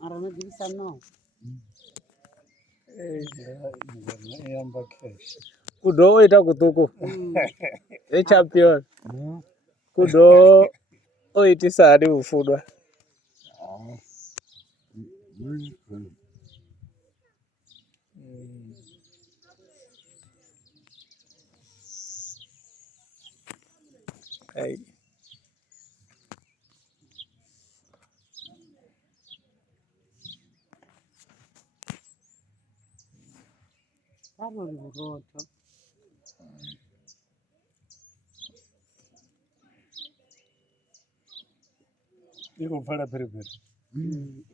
Arana divisa no. Kudo ita kutuku. Champion. Kudo iti sadi ufudwa. Hey. Probably roto. Iko fara periperi.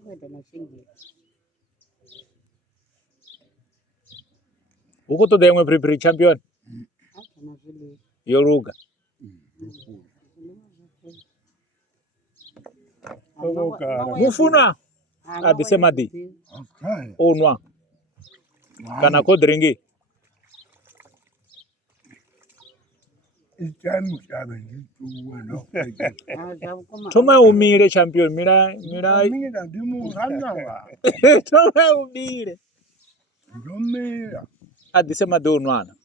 Wenda na shingi. Uko to demwe periperi champion. Hata na vile. Yoruga. Mufuna. Adisema di. Onwa. Kana ko dringi. Toma umire champion. Mira. Toma umire. Adisema di onwana.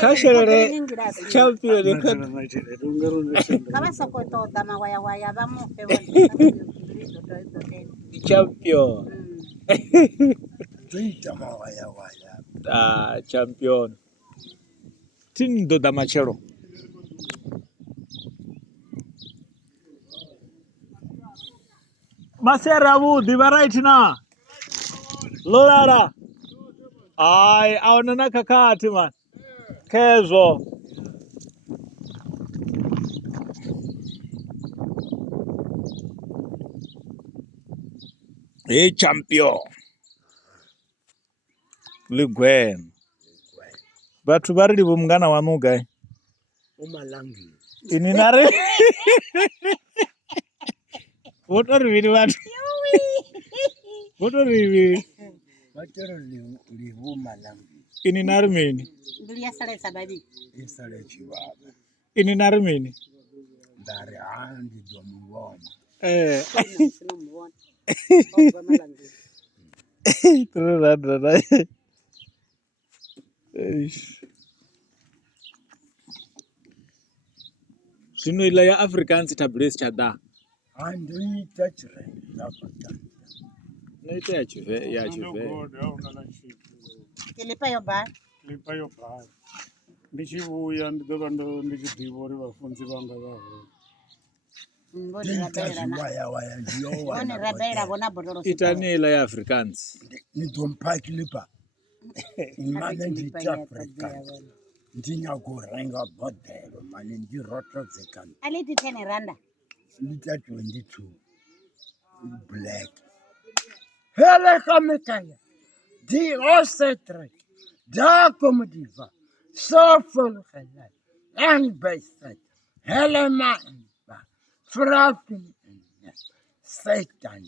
Kasherere champion. Kama soko to dama waya ba Muofhe Champion. Waya. Champion. Tindo Damachero. Maserabu, divaraiti na. Lorara. Ai, aonana kakati man. Kezo. Champion. Ligwena. Batu barili bumgana wa mugai. Umalangi. Ininare. What are we doing? What are we? Livhu malangi. Ininare mini. Ndulia sale sabc. Isale chiwaba. Ininare mini. Dari andi domuona. Sino ila ya Afrikaans itabrace chada. Andi tachre zapata. Naita ya chuve. Kilipa yo ba. Ndichivuya ndikando ndichidhivori vafunzi vanga vaho. Itani ila ya Afrikaans. Nidompakilipa. Imane ndichafrikaans. Ndinya kurenga bodelo mani ndiroto zekani. Aliti 10 randa. Lita 22. Black. Hele kamekaya. Di osetre. Da komediva. So full gelai. En bijzet. Helemaal. Vrouwen. Satan.